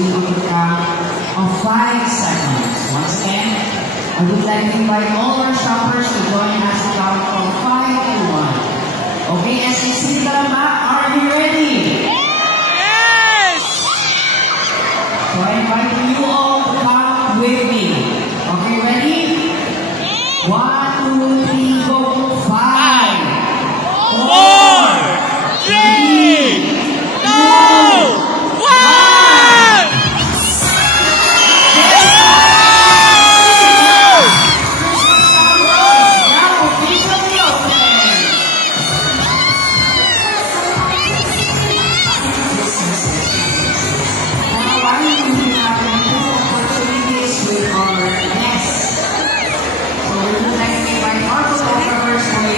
will be the count of 5 seconds. Once again, I would like to invite all our shoppers to join us to count from 5 to 1. Okay, SAC Kalamba, are you ready? Yes! So I invite you all